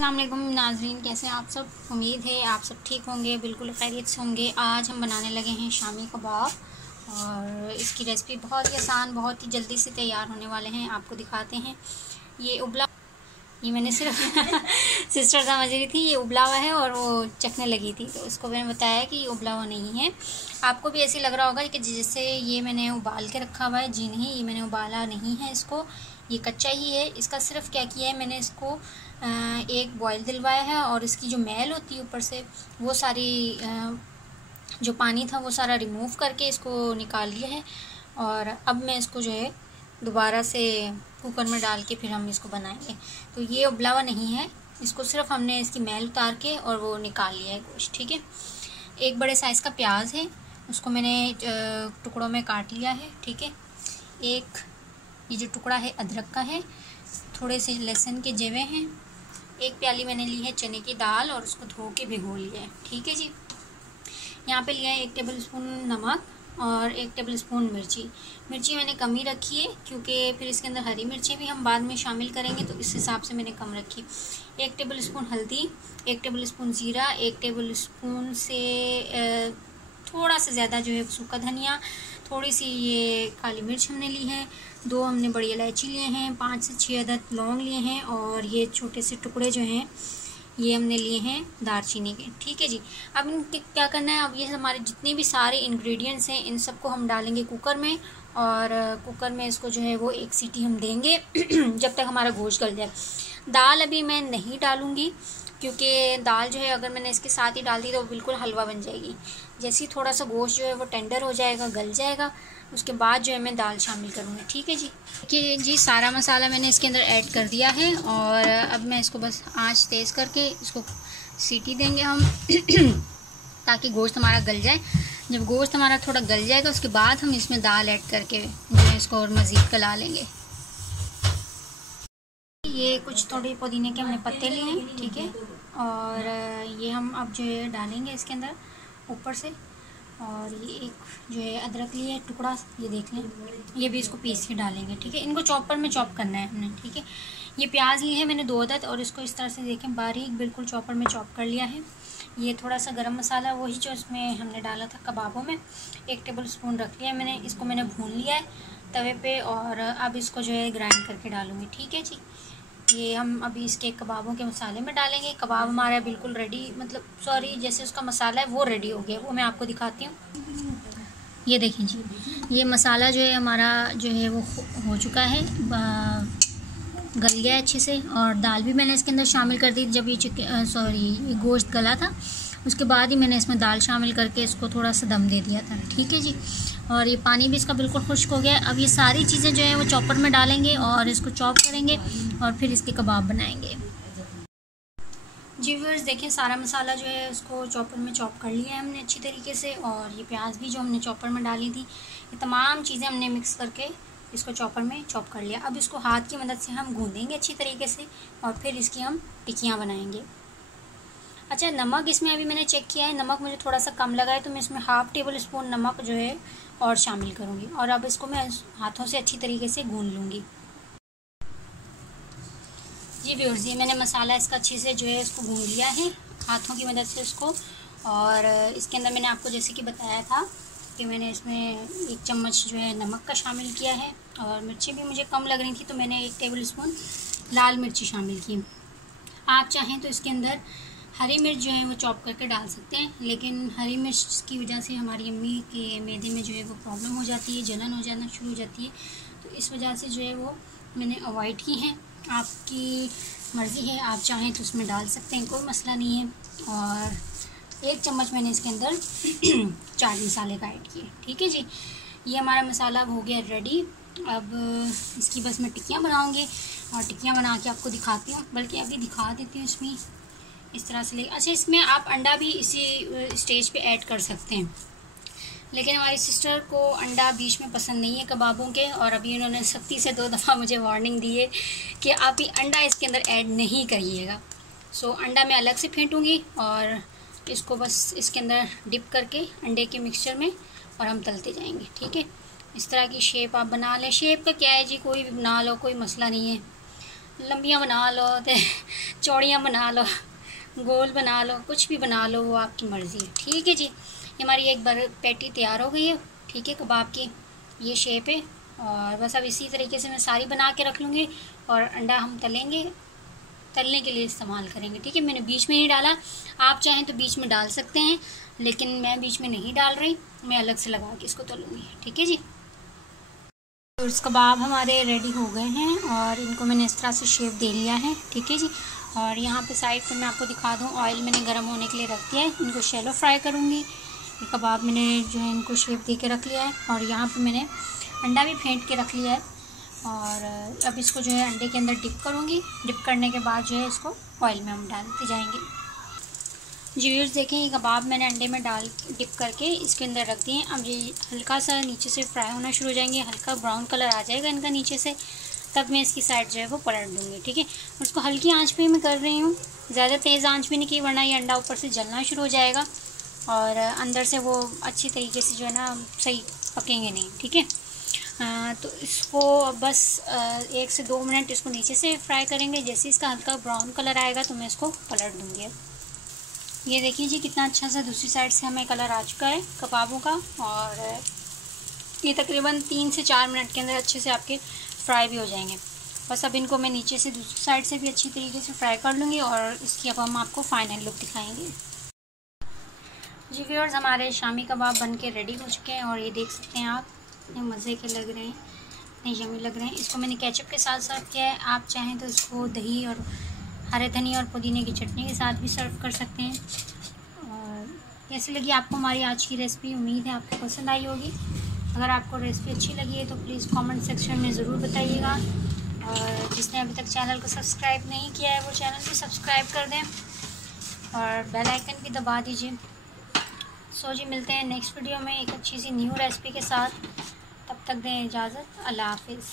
अस्सलाम वालेकुम नाज़रीन, कैसे हैं आप सब। उम्मीद है आप सब ठीक होंगे, बिल्कुल खैरियत से होंगे। आज हम बनाने लगे हैं शामी कबाब और इसकी रेसिपी बहुत ही आसान, बहुत ही जल्दी से तैयार होने वाले हैं। आपको दिखाते हैं। ये मैंने सिर्फ सिस्टर समझ रही थी ये उबला हुआ है और वो चखने लगी थी, तो उसको मैंने बताया कि ये उबला हुआ नहीं है। आपको भी ऐसे लग रहा होगा कि जैसे ये मैंने उबाल के रखा हुआ है। जी नहीं, ये मैंने उबाला नहीं है इसको, ये कच्चा ही है। इसका सिर्फ क्या किया है, मैंने इसको एक बॉयल दिलवाया है और इसकी जो मैल होती है ऊपर से वो सारी जो पानी था वो सारा रिमूव करके इसको निकाल लिया है। और अब मैं इसको जो है दोबारा से कुकर में डाल के फिर हम इसको बनाएंगे। तो ये उबला हुआ नहीं है, इसको सिर्फ हमने इसकी मैल उतार के और वो निकाल लिया है गोश्त। ठीक है। एक बड़े साइज़ का प्याज है, उसको मैंने टुकड़ों में काट लिया है। ठीक है। एक ये जो टुकड़ा है अदरक का है, थोड़े से लहसुन के जवे हैं। एक प्याली मैंने ली है चने की दाल और उसको धो के भिगो लिया है। ठीक है जी। यहाँ पे लिया है 1 टेबल स्पून नमक और 1 टेबल स्पून मिर्ची मैंने कम ही रखी है, क्योंकि फिर इसके अंदर हरी मिर्चें भी हम बाद में शामिल करेंगे, तो इस हिसाब से मैंने कम रखी। 1 टेबल स्पून हल्दी, 1 टेबल स्पून ज़ीरा, 1 टेबल स्पून से थोड़ा सा ज़्यादा जो है सूखा धनिया, थोड़ी सी ये काली मिर्च हमने ली है, 2 हमने बड़ी इलायची लिए हैं, 5 से 6 अदद लौंग लिए हैं और ये छोटे से टुकड़े जो हैं ये हमने लिए हैं दालचीनी के। ठीक है जी। अब इनके क्या करना है, अब ये हमारे जितने भी सारे इंग्रेडिएंट्स हैं इन सबको हम डालेंगे कुकर में और कुकर में इसको जो है वो 1 सीटी हम देंगे जब तक हमारा गोश्त गल जाए। दाल अभी मैं नहीं डालूँगी, क्योंकि दाल जो है अगर मैंने इसके साथ ही डाल दी तो बिल्कुल हलवा बन जाएगी। जैसे ही थोड़ा सा गोश्त जो है वो टेंडर हो जाएगा, गल जाएगा, उसके बाद जो है मैं दाल शामिल करूँगी। ठीक है जी। देखिए जी, सारा मसाला मैंने इसके अंदर ऐड कर दिया है और अब मैं इसको बस आंच तेज़ करके इसको सीटी देंगे हम ताकि गोश्त हमारा गल जाए। जब गोश्त हमारा थोड़ा गल जाएगा उसके बाद हम इसमें दाल ऐड करके जो है इसको और मज़ीद गला लेंगे। ये कुछ थोड़े पुदीने के हमने पत्ते लिए हैं। ठीक है। और ये हम अब जो है डालेंगे इसके अंदर ऊपर से। और ये एक जो है अदरक लिए टुकड़ा, ये देख लें, ये भी इसको पीस के डालेंगे। ठीक है। इनको चॉपर में चॉप करना है हमने। ठीक है। ये प्याज लिए हैं मैंने 2 अदद और इसको इस तरह से देखें बारीक बिल्कुल चॉपर में चॉप कर लिया है। ये थोड़ा सा गरम मसाला वही जो इसमें हमने डाला था कबाबों में, 1 टेबल स्पून रख लिया है मैंने। इसको मैंने भून लिया है तवे पे और अब इसको जो है ग्राइंड करके डालूँगी। ठीक है जी। ये हम अभी इसके कबाबों के मसाले में डालेंगे। कबाब हमारा बिल्कुल रेडी, मतलब सॉरी, जैसे उसका मसाला है वो रेडी हो गया, वो मैं आपको दिखाती हूँ। ये देखें जी, ये मसाला जो है हमारा जो है वो हो चुका है, गल गया है अच्छे से। और दाल भी मैंने इसके अंदर शामिल कर दी जब ये गोश्त गला था, उसके बाद ही मैंने इसमें दाल शामिल करके इसको थोड़ा सा दम दे दिया था। ठीक है जी। और ये पानी भी इसका बिल्कुल खुश्क हो गया है। अब ये सारी चीज़ें जो है वो चॉपर में डालेंगे और इसको चॉप करेंगे और फिर इसके कबाब बनाएंगे। जी व्यूअर्स, देखें सारा मसाला जो है उसको चॉपर में चॉप कर लिया है हमने अच्छी तरीके से। और ये प्याज भी जो हमने चॉपर में डाली थी, ये तमाम चीज़ें हमने मिक्स करके इसको चॉपर में चॉप कर लिया। अब इसको हाथ की मदद से हम गूँधेंगे अच्छी तरीके से और फिर इसकी हम टिक्कियाँ बनाएंगे। अच्छा, नमक इसमें अभी मैंने चेक किया है, नमक मुझे थोड़ा सा कम लगा है, तो मैं इसमें 1/2 टेबल स्पून नमक जो है और शामिल करूँगी। और अब इसको मैं हाथों से अच्छी तरीके से गूँध लूँगी। जी व्यूअर्स, ये मैंने मसाला इसका अच्छे से जो है इसको गूँध लिया है हाथों की मदद से इसको। और इसके अंदर मैंने आपको जैसे कि बताया था कि मैंने इसमें 1 चम्मच जो है नमक का शामिल किया है और मिर्ची भी मुझे कम लग रही थी, तो मैंने 1 टेबल स्पून लाल मिर्ची शामिल की। आप चाहें तो इसके अंदर हरी मिर्च जो है वो चॉप करके डाल सकते हैं, लेकिन हरी मिर्च की वजह से हमारी अम्मी के मैदे में जो है वो प्रॉब्लम हो जाती है, जलन हो जाना शुरू हो जाती है, तो इस वजह से जो है वो मैंने अवॉइड की है। आपकी मर्ज़ी है, आप चाहें तो उसमें डाल सकते हैं, कोई मसला नहीं है। और 1 चम्मच मैंने इसके अंदर चाट मसाले का ऐड किए। ठीक है जी। ये हमारा मसाला हो गया रेडी। अब इसकी बस मैं टिक्कियाँ बनाऊँगी और टिक्कियाँ बना के आपको दिखाती हूँ, बल्कि अभी दिखा देती हूँ इसमें इस तरह से ले। अच्छा, इसमें आप अंडा भी इसी स्टेज पे ऐड कर सकते हैं, लेकिन हमारी सिस्टर को अंडा बीच में पसंद नहीं है कबाबों के, और अभी उन्होंने सख्ती से 2 दफ़ा मुझे वार्निंग दी है कि आप ये अंडा इसके अंदर ऐड नहीं करिएगा। सो अंडा मैं अलग से फेंटूँगी और इसको बस इसके अंदर डिप करके अंडे के मिक्सचर में और हम तलते जाएंगे। ठीक है। इस तरह की शेप आप बना लें। शेप का क्या है जी, कोई भी बना लो, कोई मसला नहीं है। लंबियाँ बना लो तो चौड़ियाँ बना लो, गोल बना लो, कुछ भी बना लो, वो आपकी मर्ज़ी है। ठीक है जी, ये हमारी एक बार पैटी तैयार हो गई है। ठीक है, कबाब की ये शेप है। और बस अब इसी तरीके से मैं सारी बना के रख लूँगी और अंडा हम तलने के लिए इस्तेमाल करेंगे। ठीक है, मैंने बीच में नहीं डाला, आप चाहें तो बीच में डाल सकते हैं, लेकिन मैं बीच में नहीं डाल रही, मैं अलग से लगा के इसको तलूँगी। ठीक है जी, तो इस कबाब हमारे रेडी हो गए हैं और इनको मैंने इस तरह से शेप दे लिया है। ठीक है जी, और यहाँ पे साइड पे मैं आपको दिखा दूँ, ऑयल मैंने गर्म होने के लिए रख दिया है। इनको शैलो फ्राई करूँगी। ये कबाब मैंने जो है इनको शेप दे के रख लिया है और यहाँ पे मैंने अंडा भी फेंट के रख लिया है। और अब इसको जो है अंडे के अंदर डिप करूँगी। डिप करने के बाद जो है इसको ऑयल में हम डालते जाएंगे। जी व्यूअर्स, देखें ये कबाब मैंने अंडे में डिप करके इसके अंदर रख दिए। अब ये हल्का सा नीचे से फ्राई होना शुरू हो जाएंगे, हल्का ब्राउन कलर आ जाएगा इनका नीचे से, तब मैं इसकी साइड जो है वो पलट दूँगी। ठीक है, और इसको हल्की आंच पे मैं कर रही हूँ, ज़्यादा तेज़ आंच भी नहीं की, वरना ये अंडा ऊपर से जलना शुरू हो जाएगा और अंदर से वो अच्छी तरीके से जो है ना सही पकेंगे नहीं। ठीक है, तो इसको बस 1 से 2 मिनट इसको नीचे से फ्राई करेंगे। जैसे इसका हल्का ब्राउन कलर आएगा तो मैं इसको पलट दूँगी। ये देखिए जी कितना अच्छा सा दूसरी साइड से हमें कलर आ चुका है कबाबों का, और ये तकरीबन 3 से 4 मिनट के अंदर अच्छे से आपके फ्राई भी हो जाएंगे। बस अब इनको मैं नीचे से दूसरी साइड से भी अच्छी तरीके से फ्राई कर लूँगी और इसकी अब हम आपको फाइनल लुक दिखाएंगे। जी व्यूअर्स, हमारे शामी कबाब बन के रेडी हो चुके हैं और ये देख सकते हैं आप, इतने मज़े के लग रहे हैं, इतने यम्मी लग रहे हैं। इसको मैंने केचप के साथ सर्व किया है, आप चाहें तो इसको दही और हरे धनिया और पुदीने की चटनी के साथ भी सर्व कर सकते हैं। और कैसी लगी आपको हमारी आज की रेसिपी, उम्मीद है आपको पसंद आई होगी। अगर आपको रेसिपी अच्छी लगी है तो प्लीज़ कमेंट सेक्शन में ज़रूर बताइएगा, और जिसने अभी तक चैनल को सब्सक्राइब नहीं किया है वो चैनल को सब्सक्राइब कर दें और बेल आइकन भी दबा दीजिए। सो जी, मिलते हैं नेक्स्ट वीडियो में एक अच्छी सी न्यू रेसिपी के साथ। तब तक दें इजाज़त, अल्लाह हाफिज़।